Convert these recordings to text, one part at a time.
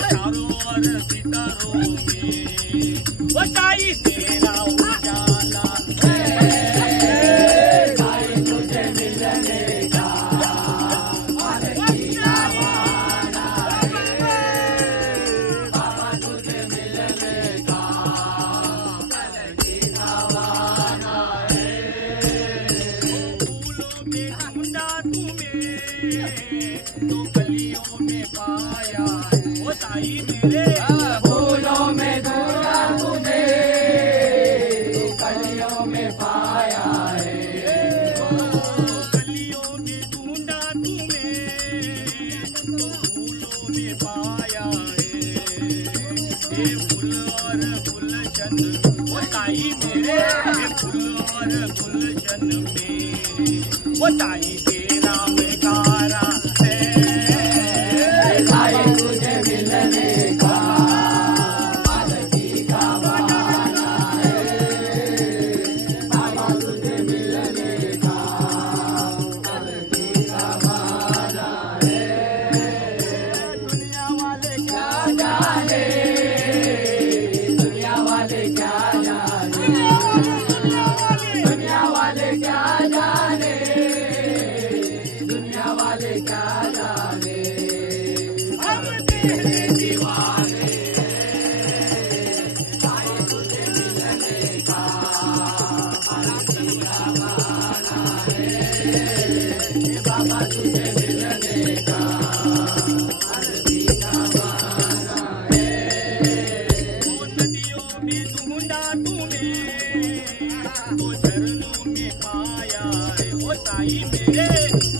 चारों ओर सितारों में वो साई तेरा उजाला साई तुझे मिलने का बाबा तुझे मिलने का तो गलियों में पाया वो साई मेरे फूलों में ढूंढा तुझे तो गलियों में पाया है गलियों में ढूंढा तुम्हें तो फूलों में पाया है ये फूल और गुलशन वो साई मेरे फूल और गुलशन में वो साई तेरा बेकारा तुझे मिलने का पालकी का बहाना है बाबा तुझे मिलने का पालकी का बहाना है दुनिया वाले क्या जाने दुनिया वाले क्या जाने दुनिया वाले क्या जाने दुनिया वाले क्या जाने दीवाने साई तुझे मिलने का पालकी का बहाना है बाबा तुझे मिलने का पालकी का बहाना है वो नदियों में ढूंढा तुम्हें वो झरनों में पाया है वो साई मेरे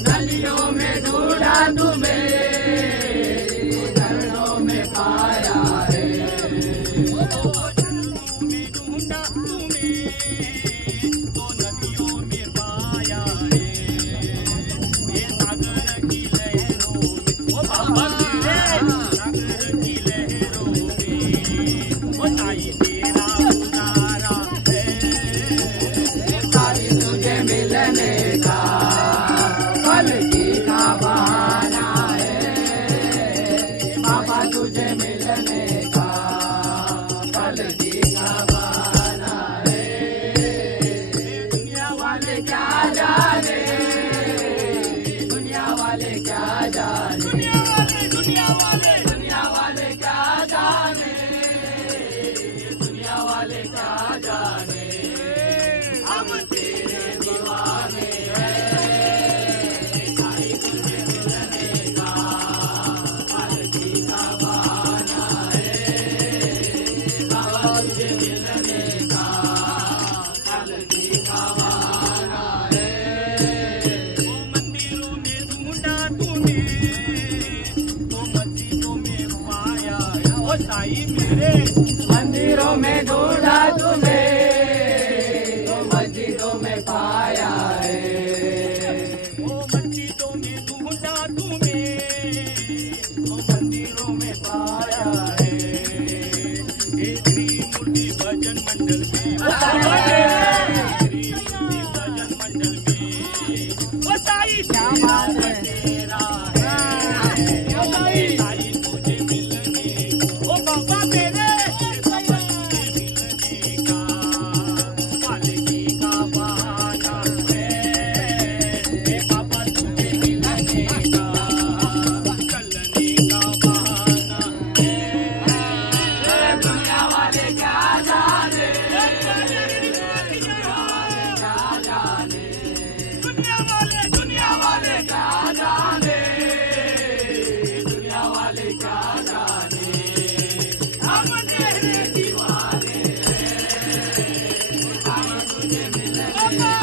नदियों में ढूंढा तुम्हें पाया है झरनों में ढूंढा तुम्हें तो नदियों में पाया है ये सागर की लहरों में वो बाबा सागर की लहरों में वो साई तेरा उजारा है साई तुझे मिलने का पालकी का बहाना बाबा तुझे मिलने का पालकी का बहाना है दुनिया वाले क्या जाने दुनिया वाले क्या जाने दुनिया वाले क्या जाने दुनिया वाले क्या जाने हम तेरे दीवाने साई तुझे मिलने का पालकी का बहाना है बाबा तुझे मिलने का पालकी का बहाना है वो मंदिरों में ढूंढा तुम्हें तो मस्जिदों में पाया वो साई मेरे मंदिरों में ढूंढा तुम्हें तो मस्जिदों में पाया है वो मस्जिदों में ढूंढा तुम्हें तो मंदिरों में पाया है ये त्रिमूर्ति भजन मंडल में त्रिमूर्ति भजन मंडल में वो साई तेरा है साई तुझे मिलने ओ बाबा मेरे बाबा तुझे मिलने का पालकी का बहाना है बाबा तुझे मिलने का चलने का बहाना है दुनिया वाले क्या जाने दुनिया वाले क्या जाने दुनिया वाले क्या जाने हम तेरे दीवाने साई तुझे मिलने